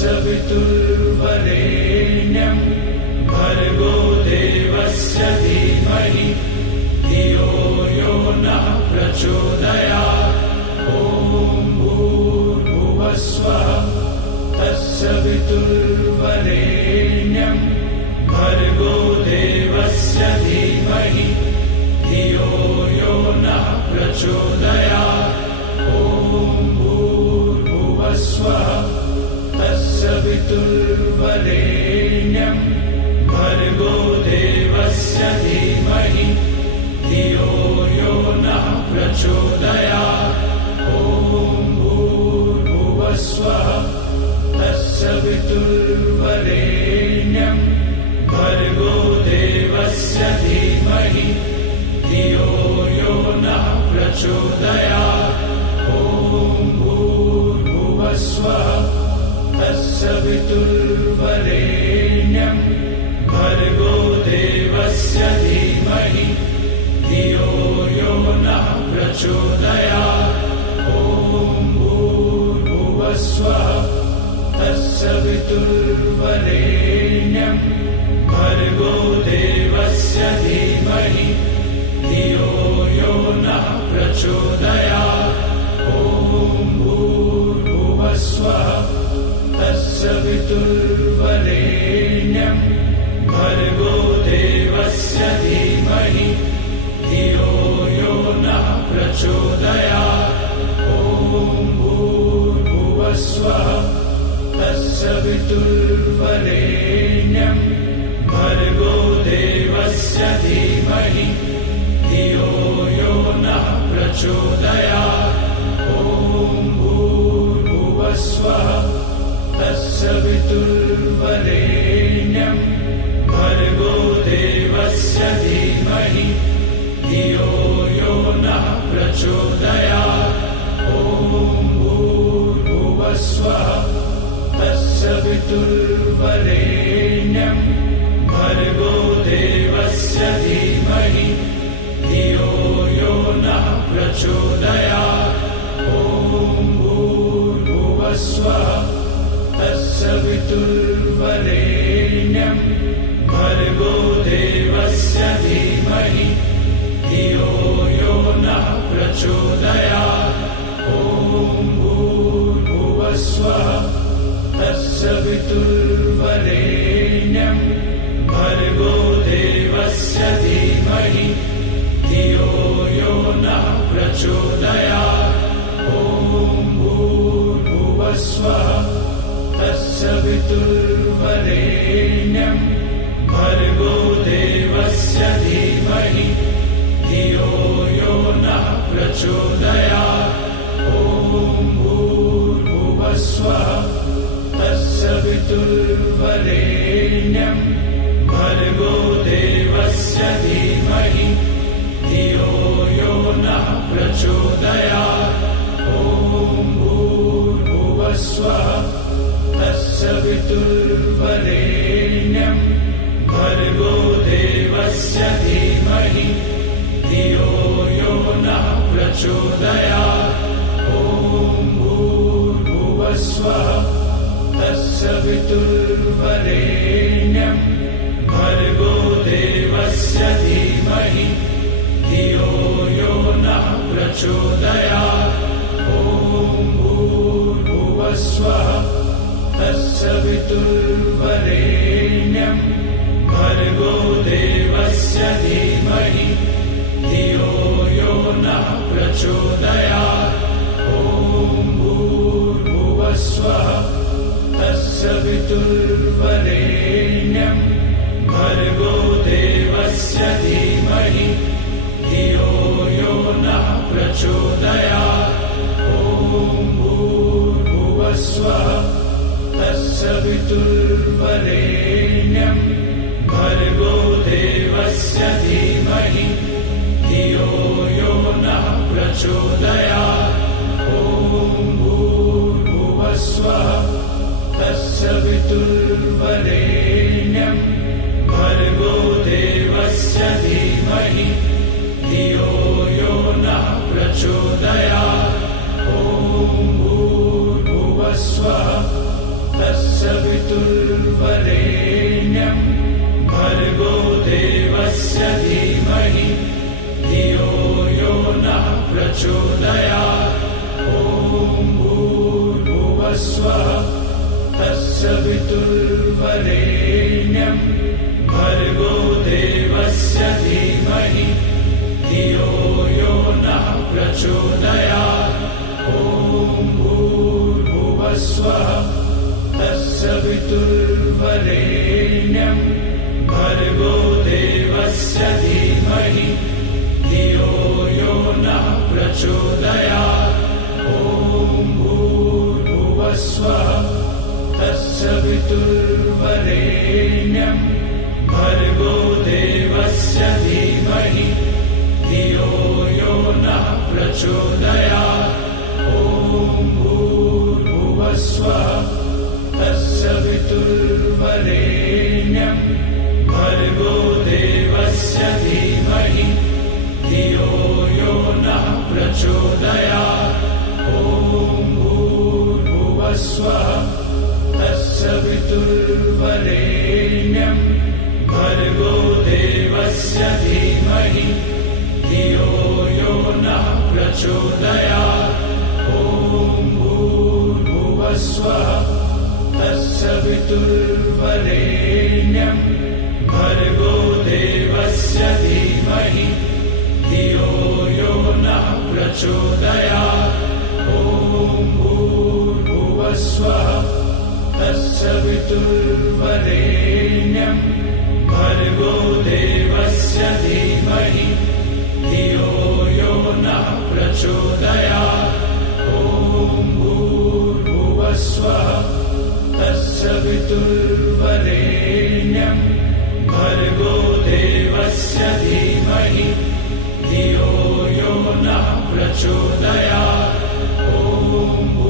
तत्सवितुर्वरेण्यं भर्गो देवस्य धीमहि धियो यो नः प्रचोदयात्। ॐ भूर्भुवस्वः तत्सवितुर्वरेण्यं भर्गो देवस्य धीमहि धियो यो नः प्रचोदयात्। ॐ भूर्भुवस्वः तत्सवितुर्वरेण्यं भर्गो देवस्य धीमहि धियो यो नः प्रचोदयात्। ॐ भूर्भुवस्वः तत्सवितुर्वरेण्यं भर्गो देवस्य धीमहि धियो यो नः प्रचोदयात्। ॐ भूर्भुवस्वः तत्सवितुर्वरेण्यं भर्गो देवस्य धीमहि धियो यो नः प्रचोदयात्। ॐ भूर्भुवस्वः तत्सवितुर्वरेण्यं भर्गो देवस्य धीमहि धियो यो नः प्रचोदयात्। ॐ भूर्भुवस्वः तत्सवितुर्वरेण्यं भर्गो देवस्य धीमहि धियो यो नः प्रचोदयात्। ॐ भूर्भुवस्वः तत्सवितुर्वरेण्यं भर्गो देवस्य धीमहि धियो यो नः प्रचोदयात्। ॐ भूर्भुवस्वः तत्सवितुर्वरेण्यं भर्गो देवस्य धीमहि धियो यो नः प्रचोदयात्। ॐ भूर्भुवस्वः तत्सवितुर्वरेण्यं भर्गो देवस्य धीमहि धियो यो नः प्रचोदयात्। ॐ भूर्भुवस्वः तत्सवितुर्वरेण्यं भर्गो देवस्य धीमहि धियो यो नः प्रचोदयात्। ॐ भूर्भुवस्वः तत्सवितुर्वरेण्यं भर्गो देवस्य धीमहि धियो यो नः प्रचोदयात्। ॐ भूर्भुवस्वः तत्सवितुर्वरेण्यं भर्गो देवस्य धीमहि धियो यो नः प्रचोदयात्। ॐ भूर्भुवस्वः तत्सवितुर्वरेण्यं भर्गो देवस्य धीमहि धियो यो नः प्रचोदयात्। ॐ भूर्भुवस्वः तत्सवितुर्वरेण्यं भर्गो देवस्य धीमहि धियो यो नः प्रचोदयात्। ॐ भूर्भुवस्वः तत्सवितुर्वरेण्यं भर्गो देवस्य धीमहि धियो यो नः प्रचोदयात्। ॐ भूर्भुवस्वः तत्सवितुर्वरेण्यं भर्गो देवस्य धीमहि धियो यो नः प्रचोदयात्। ॐ भूर्भुवस्वः तत्सवितुर्वरेण्यं भर्गो देवस्य धीमहि धियो यो नः प्रचोदयात्। ॐ भूर्भुवस्वः तत्सवितुर्वरेण्यं भर्गो देवस्य धीमहि धियो यो नः प्रचोदयात्। ॐ भूर्भुवस्वः तत्सवितुर्वरेण्यं भर्गो देवस्य धीमहि धियो यो नः प्रचोदयात्। ॐ भूर्भुवस्वः तत्सवितुर्वरेण्यं तत्सवितुर्वरेण्यं भर्गो देवस्य धीमहि धियो यो नः प्रचोदयात्। ॐ भूर्भुवस्वः तत्सवितुर्वरेण्यं भर्गो देवस्य धीमहि धियो यो नः प्रचोदयात्। ॐ भूर्भुवस्वः तत्सवितुर्वरेण्यं भर्गो देवस्य धीमहि धियो यो नः प्रचोदयात्। ॐ भूर्भुवस्वः तत्सवितुर्वरेण्यं भर्गो देवस्य धीमहि धियो यो नः प्रचोदयात्। ॐ भूर्भुवस्वः तत्सवितुर्वरेण्यं भर्गो देवस्य धीमहि धियो यो नः प्रचोदयात्। ॐ भूर्भुवस्वः तत्सवितुर्वरेण्यं भर्गो देवस्य धीमहि धियो यो नः प्रचोदयात्। ॐ भूर्भुवस्वः तत्सवितुर्वरेण्यं भर्गो देवस्य धीमहि धियो यो नः प्रचोदयात्। ॐ भूर्भुवस्वः तत्सवितुर्वरेण्यं भर्गो देवस्य धीमहि धियो यो नः प्रचोदयात्। ॐ भूर्भुवस्वः तत्सवितुर्वरेण्यं भर्गो देवस्य धीमहि धियो यो नः प्रचोदयात्। ॐ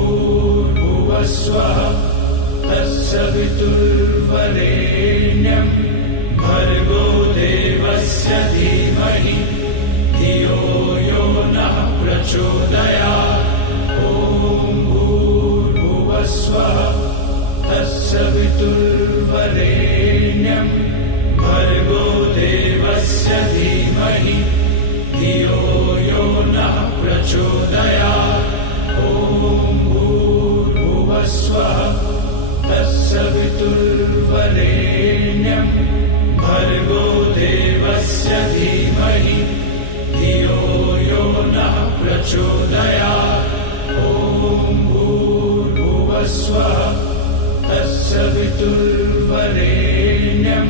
भूर्भुवस्वः तत्सवितुर्वरेण्यं भर्गो देवस्य धीमहि धियो यो नः प्रचोदयात्। ॐ भूर्भुवस्वः तत्सवितुर्वरेण्यं भर्गो देवस्य धीमहि धियो यो नः प्रचोदयात्। ॐ भूर्भुवस्वः तत्सवितुर्वरेण्यं भर्गो देवस्य धीमहि धियो यो नः प्रचोदयात्। ॐ भूर्भुवस्वः तत्सवितुर्वरेण्यं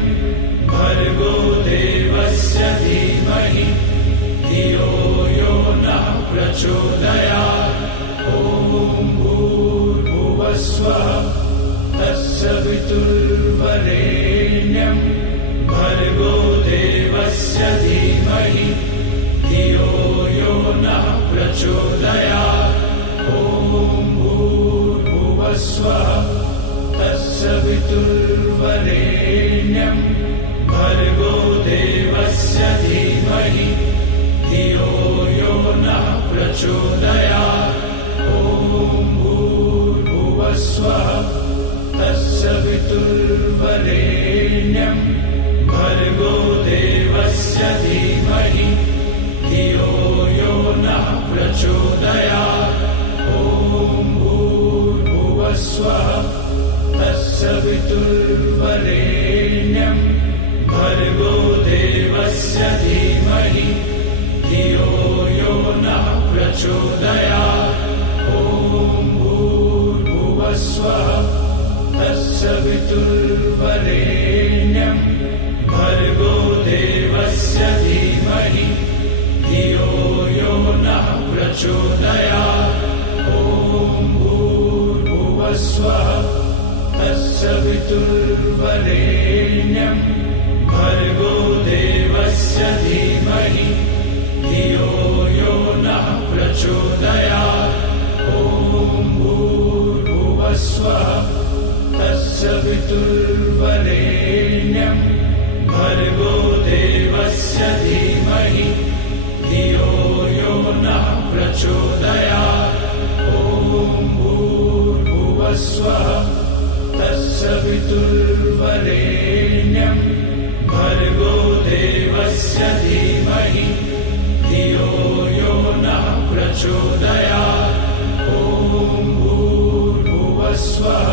भर्गो देवस्य धीमहि धियो यो नः प्रचोदयात्। ॐ भूर्भुवस्वः तत्सवितुर्वरेण्यं भर्गो देवस्य धीमहि धियो यो नः प्रचोदयात्। ॐ भूर्भुवस्वः तत्सवितुर्वरेण्यं भर्गो देवस्य धीमहि धियो यो नः प्रचोदयात्। ॐ भूर्भुवस्वः तत्सवितुर्वरेण्यं भर्गो देवस्य धीमहि धियो यो नः प्रचोदयात्। ॐ भूर्भुवस्वः तत्सवितुर्वरेण्यं भर्गो देवस्य धीमहि धियो यो नः प्रचोदयात्। ॐ भूर्भुवस्वः तत्सवितुर्वरेण्यं भर्गो देवस्य धीमहि धियो यो नः प्रचोदयात्। ॐ भूर्भुवस्वः तत्सवितुर्वरेण्यं भर्गो देवस्य धीमहि धियो यो नः प्रचोदयात्। ॐ भूर्भुवस्वः तत्सवितुर्वरेण्यं भर्गो देवस्य धीमहि धियो यो नः प्रचोदयात्। ॐ भूर्भुवस्वः तत्सवितुर्वरेण्यं भर्गो देवस्य धीमहि धियो यो नः प्रचोदयात्। ॐ भूर्भुवस्वः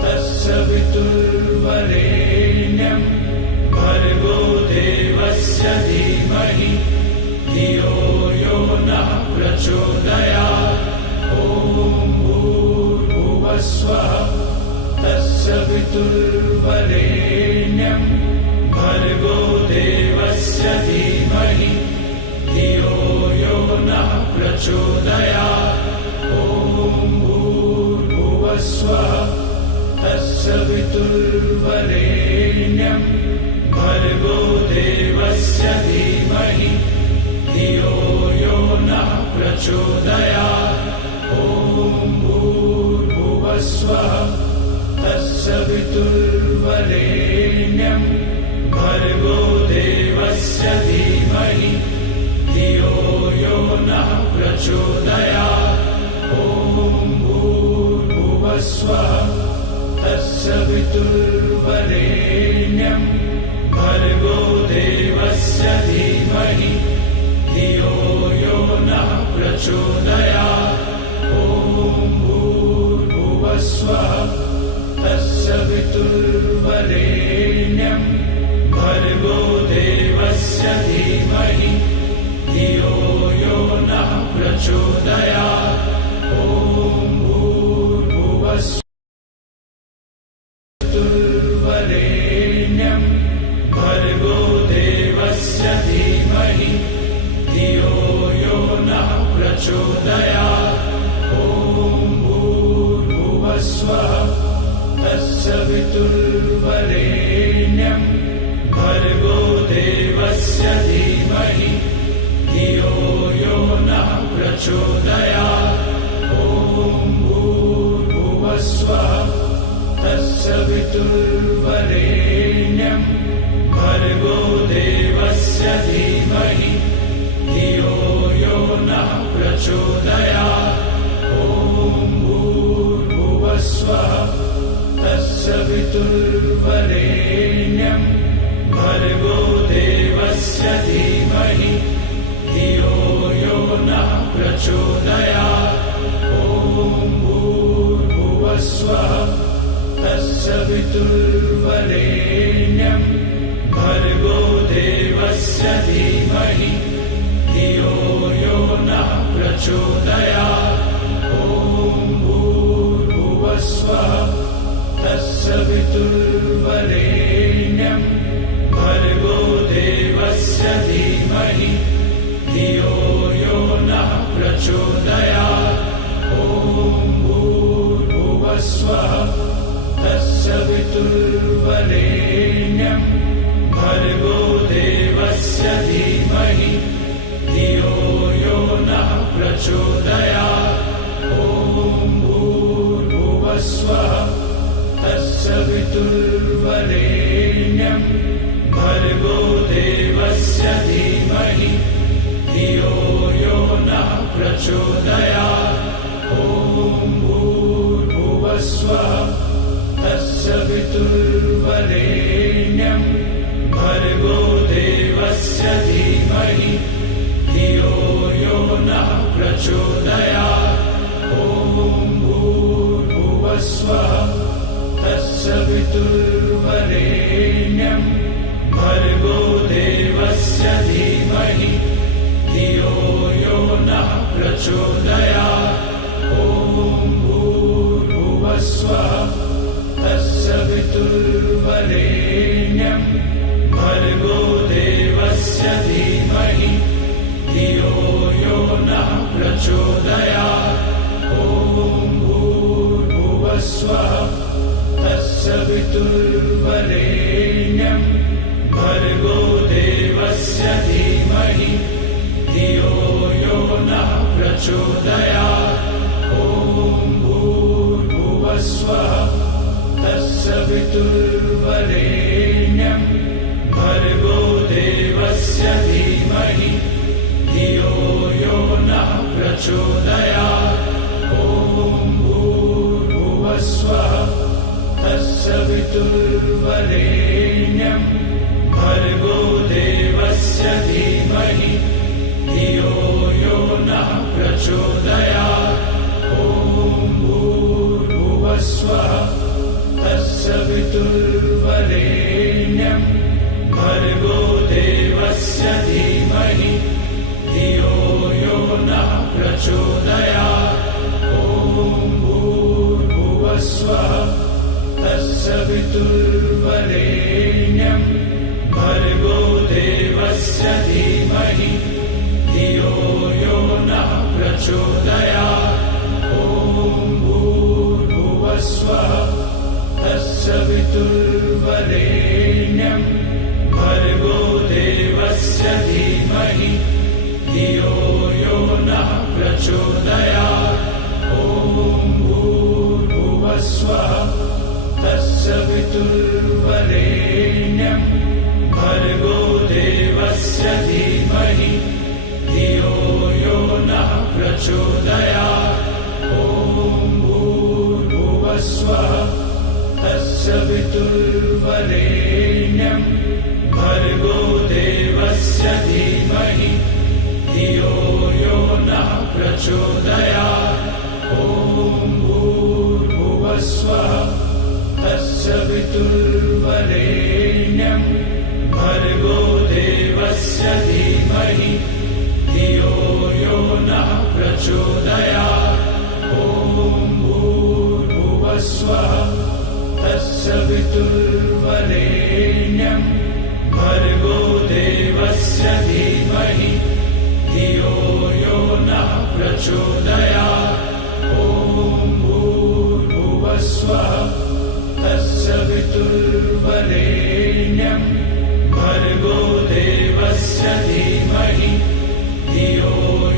तत्सवितुर्वरेण्यं भर्गो देवस्य धीमहि धियो यो नः प्रचोदयात्। ॐ भूर्भुवस्वः तत्सवितुर्वरेण्यं भर्गो देवस्य धीमहि धियो यो नः प्रचोदयात्। ॐ भूर्भुवस्वः तत्सवितुर्वरेण्यं भर्गो देवस्य धीमहि धियो यो नः प्रचोदयात्। ॐ भूर्भुवस्वः तत्सवितुर्वरेण्यं भर्गो देवस्य धीमहि धियो यो नः प्रचोदयात्। ॐ भूर्भुवस्वः तत्सवितुर्वरेण्यं भर्गो देवस्य धीमहि धियो यो नः प्रचोदयात्। ॐ भूर्भुवस्वः तत्सवितुर्वरेण्यं भर्गो देवस्य धीमहि धियो यो नः प्रचोदयात्। ॐ भूर्भुवस्वः तत्सवितुर्वरेण्यं भर्गो देवस्य धीमहि धियो यो नः प्रचोदयात्। ॐ भूर्भुवस्वः तत्सवितुर्वरेण्यं भर्गो देवस्य धीमहि धियो यो नः प्रचोदयात्। ॐ भूर्भुवस्वः तत्सवितुर्वरेण्यं भर्गो देवस्य धीमहि धियो यो नः प्रचोदयात्। ॐ भूर्भुवस्वः तत्सवितुर्वरेण्यं भर्गो देवस्य धीमहि धियो यो नः प्रचोदयात्। ॐ भूर्भुवस्वः तत्सवितुर्वरेण्यं भर्गो देवस्य धीमहि धियो यो नः प्रचोदयात्। ॐ भूर्भुवस्वः तत्सवितुर्वरेण्यं भर्गो देवस्य धीमहि धियो यो नः प्रचोदयात्। ॐ भूर्भुवस्वः तत्सवितुर्वरेण्यं भर्गो देवस्य धीमहि धियो यो नः प्रचोदयात्। ॐ भूर्भुवस्वः तत्सवितुर्वरेण्यं भर्गो देवस्य धीमहि धियो यो नः प्रचोदयात्। ॐ भूर्भुवस्वः तत्सवितुर्वरेण्यं भर्गो देवस्य धीमहि धियो यो नः प्रचोदयात्। ॐ भूर्भुवस्वः तत्सवितुर्वरेण्यं भर्गो देवस्य धीमहि धियो यो नः प्रचोदयात्। ॐ भूर्भुवस्वः तत्सवितुर्वरेण्यं भर्गो देवस्य धीमहि धियो यो नः प्रचोदयात्। ॐ भूर्भुवस्वः तत्सवितुर्वरेण्यं भर्गो देवस्य धीमहि धियो यो नः प्रचोदयात्। ॐ भूर्भुवस्वः तत्सवितुर्वरेण्यं भर्गो देवस्य धीमहि धियो यो नः प्रचोदयात्। ॐ भूर्भुवस्वः तत्सवितुर्वरेण्यं भर्गो देवस्य धीमहि धियो यो नः प्रचोदयात्। ॐ भूर्भुवस्वः तत्सवितुर्वरेण्यं भर्गो देवस्य धीमहि धियो यो नः प्रचोदयात्। ॐ भूर्भुवस्वः तत्सवितुर्वरेण्यं भर्गो देवस्य धीमहि धियो यो नः प्रचोदयात्। ॐ भूर्भुवस्वः तत्सवितुर्वरेण्यं भर्गो देवस्य धीमहि धियो यो नः प्रचोदयात्। ॐ भूर्भुवस्वः तत्सवितुर्वरेण्यं भर्गो देवस्य धीमहि धियो यो नः प्रचोदयात्। ॐ भूर्भुवस्वः तत्सवितुर्वरेण्यं भर्गो देवस्य धीमहि धियो यो नः प्रचोदयात्। ॐ भूर्भुवस्वः तत्सवितुर्वरेण्यं भर्गो देवस्य धीमहि धियो यो नः प्रचोदयात्। ॐ भूर्भुवस्वः तत्सवितुर्वरेण्यं भर्गो देवस्य धीमहि धियो यो नः प्रचोदयात्। ॐ भूर्भुवस्वः तत्सवितुर्वरेण्यं भर्गो देवस्य धीमहि धियो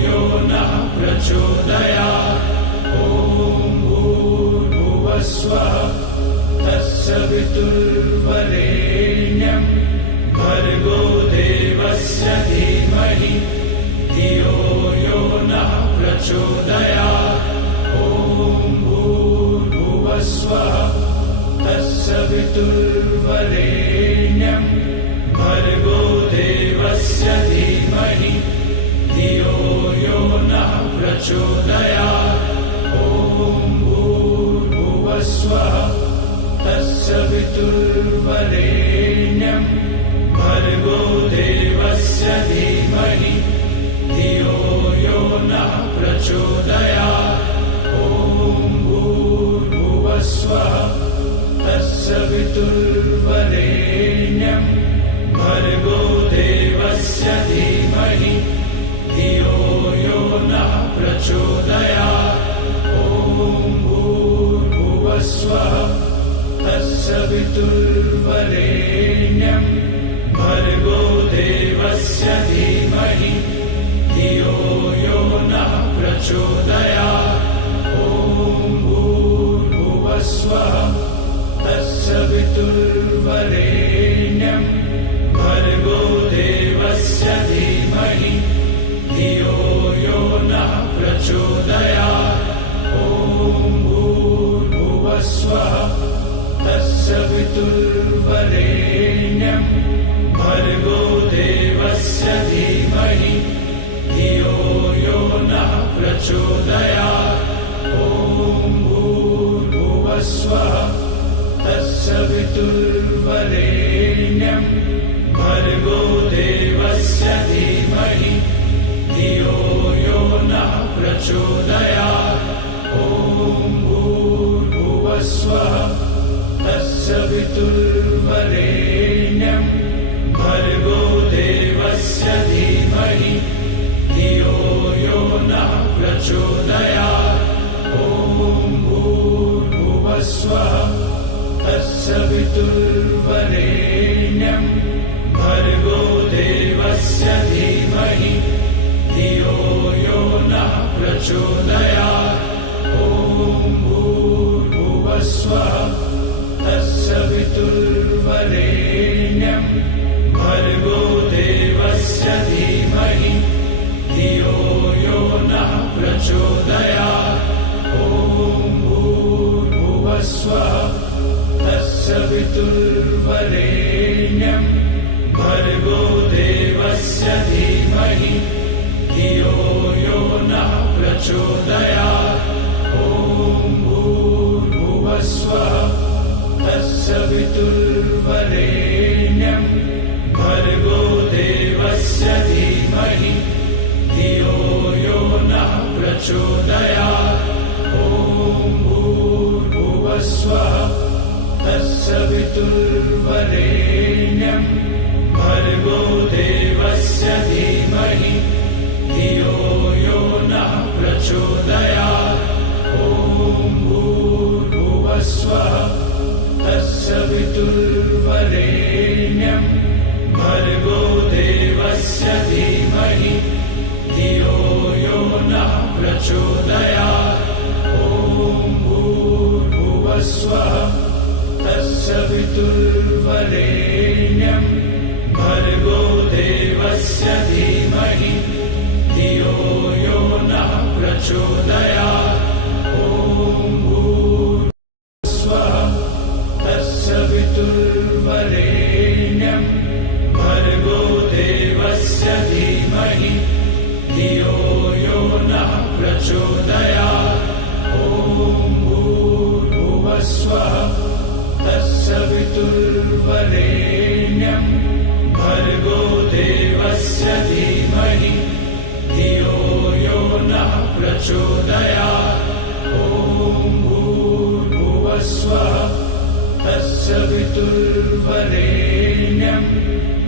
यो नः प्रचोदयात्। ॐ भूर्भुवस्वः तत्सवितुर्वरेण्यं भर्गो देवस्य धीमहि धियो यो नः प्रचोदयात्। ॐ भूर्भुवस्वः तत्सवितुर्वरेण्यं भर्गो देवस्य धीमहि धियो यो नः प्रचोदयात्। ॐ भूर्भुवस्वः तत्सवितुर्वरेण्यं भर्गो देवस्य धीमहि धियो यो नः प्रचोदयात्। ॐ भूर्भुवस्वः तत्सवितुर्वरेण्यं भर्गो देवस्य धीमहि धियो यो नः प्रचोदयात्। ॐ भूर्भुवस्वः तत्सवितुर्वरेण्यं भर्गो देवस्य धीमहि धियो यो नः प्रचोदयात्। ॐ भूर्भुवस्वः तत्सवितुर्वरेण्यं भर्गो देवस्य धीमहि धियो यो नः प्रचोदयात्। ॐ भूर्भुवस्वः तत्सवितुर्वरेण्यं भर्गो देवस्य धीमहि धियो यो नः प्रचोदयात्। ॐ भूर्भुवस्वः तत्सवितुर्वरेण्यं भर्गो देवस्य धीमहि धियो यो नः प्रचोदयात्। ॐ भूर्भुवस्वः तत्सवितुर्वरेण्यं भर्गो देवस्य धीमहि धियो यो नः प्रचोदयात्। ॐ भूर्भुवस्वः तत्सवितुर्वरेण्यं भर्गो देवस्य धीमहि धियो यो नः प्रचोदयात्। ॐ भूर्भुवस्वः तत्सवितुर्वरेण्यं भर्गो देवस्य धीमहि धियो यो नः प्रचोदयात्। ॐ भूर्भुवस्वः तत्सवितुर्वरेण्यं भर्गो देवस्य धीमहि धियो यो नः प्रचोदयात्। ॐ भूर्भुवस्वः तत्सवितुर्वरेण्यं भर्गो देवस्य धीमहि धियो यो नः प्रचोदयात्। ॐ भूर्भुवस्वः तत्सवितुर्वरेण्यं भर्गो देवस्य धीमहि धियो यो नः प्रचोदयात्। ॐ भूर्भुवस्वः तत्सवितुर्वरेण्यं भर्गो देवस्य धीमहि धियो यो नः प्रचोदयात्। ॐ भूर्भुवस्वः तत्सवितुर्वरेण्यं भर्गो देवस्य धीमहि धियो यो नः प्रचोदयात्। ॐ भूर्भुवस्वः तत्सवितुर्वरेण्यं भर्गो देवस्य धीमहि धियो यो नः प्रचोदयात्। ॐ भूर्भुवस्वः तत्सवितुर्वरेण्यं भर्गो देवस्य धीमहि धियो यो नः प्रचोदयात्। ॐ भूर्भुवस्वः तत्सवितुर्वरेण्यं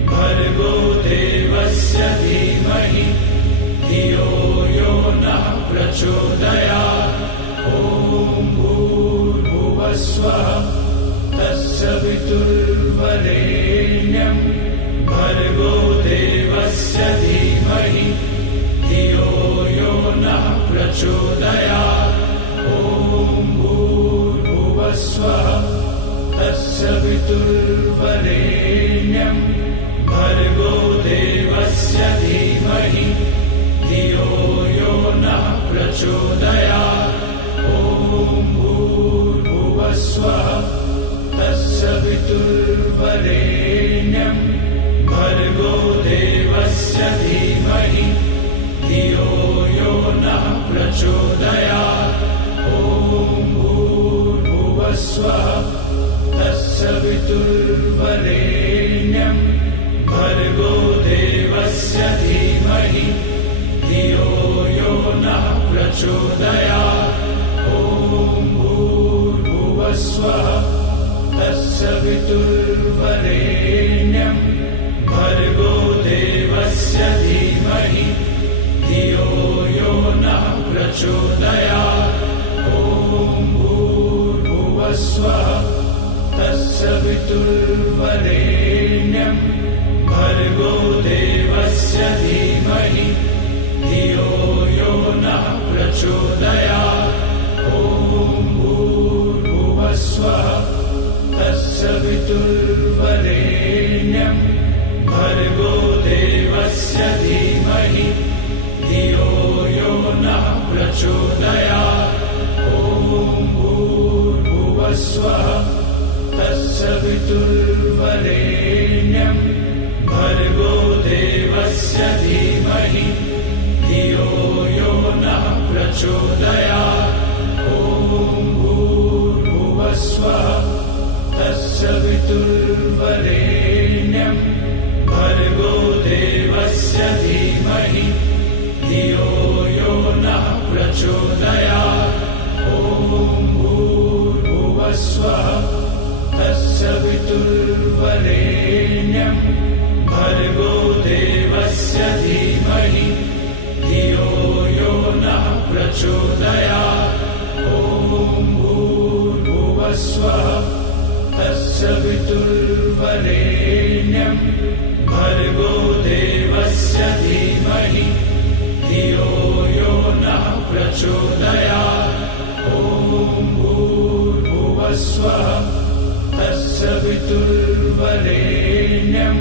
भर्गो देवस्य धीमहि धियो यो नः प्रचोदयात्। ॐ भूर्भुवस्वः तत्सवितुर्वरेण्यं भर्गो देवस्य धीमहि धियो यो नः प्रचोदयात्। ॐ भूर्भुवस्वः तत्सवितुर्वरेण्यं भर्गो देवस्य धीमहि धियो यो नः प्रचोदयात्। ॐ भूर्भुवस्वः तत्सवितुर्वरेण्यं भर्गो देवस्य धीमहि धियो यो नः प्रचोदयात्। ॐ भूर्भुवस्वः तत्सवितुर्वरेण्यं भर्गो देवस्य धीमहि धियो यो नः प्रचोदयात्। ॐ भूर्भुवस्वः तत्सवितुर्वरेण्यं भर्गो देवस्य धीमहि धियो यो नः प्रचोदयात्। ॐ भूर्भुवस्वः तत्सवितुर्वरेण्यं भर्गो देवस्य धीमहि धियो यो नः प्रचोदयात्। ॐ भूर्भुवस्वः तत्सवितुर्वरेण्यं भर्गो देवस्य धीमहि धियो यो नः प्रचोदयात्। ॐ भूर्भुवस्वः तत्सवितुर्वरेण्यं भर्गो देवस्य धीमहि धियो यो नः प्रचोदयात्। ॐ भूर्भुवस्वः तत्सवितुर्वरेण्यं भर्गो देवस्य धीमहि धियो यो नः प्रचोदयात्। ॐ भूर्भुवस्वः तत्सवितुर्वरेण्यं भर्गो देवस्य धीमहि धियो यो नः प्रचोदयात्। ॐ भूर्भुवस्वः तत्सवितुर्वरेण्यं भर्गो देवस्य धीमहि धियो यो नः प्रचोदयात्। ॐ भूर्भुवस्वः तत्सवितुर्वरेण्यं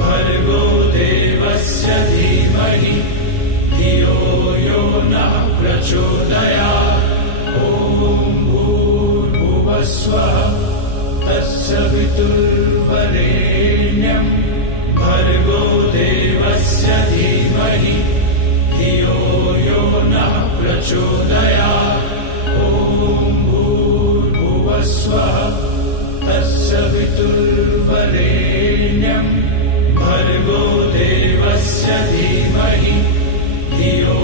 भर्गो देवस्य धीमहि धियो यो नः प्रचोदयात्। ॐ भूर्भुवस्वः तत्सवितुर्वरेण्यं भर्गो देवस्य धीमहि धियो यो नः प्रचोदयात् ॐ भूर्भुवस्वः तत्सवितुर्वरेण्यं भर्गो देवस्य धीमहि धियो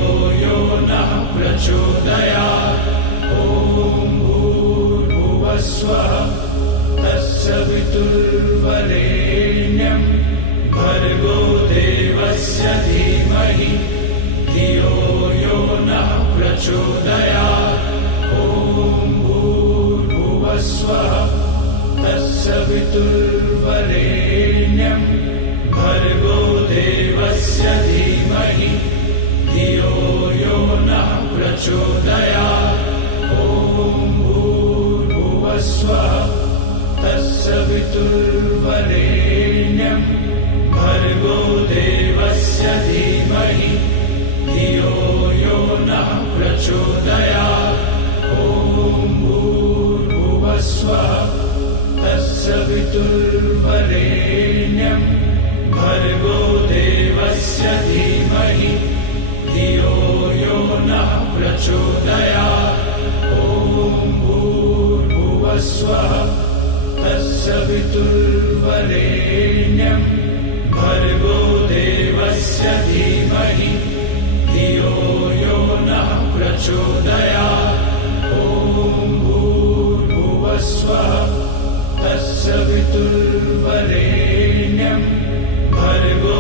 यो नः प्रचोदयात् ॐ भूर्भुवस्वः तत्सवितुर्वरेण्यं भर्गो देवस्य धीमहि धियो यो नः प्रचोदयात् ॐ भूर्भुवस्वः तत्सवितुर्वरेण्यं भर्गो देवस्य धीमहि धियो यो नः प्रचोदयात् ॐ भूर्भुवस्वः तत्सवितुर्वरेण्यं भर्गो देवस्य धीमहि धियो यो नः प्रचोदयात् ॐ भूर्भुवस्वः तत्सवितुर्वरेण्यं भर्गो देवस्य धीमहि धियो यो नः प्रचोदयात् ॐ भूर्भुवस्वः तत्सवितुर्वरेण्यं भर्गो देवस्य धीमहि धियो यो नः प्रचोदयात् ॐ भूर्भुवस्वः तत्सवितुर्वरेण्यं भर्गो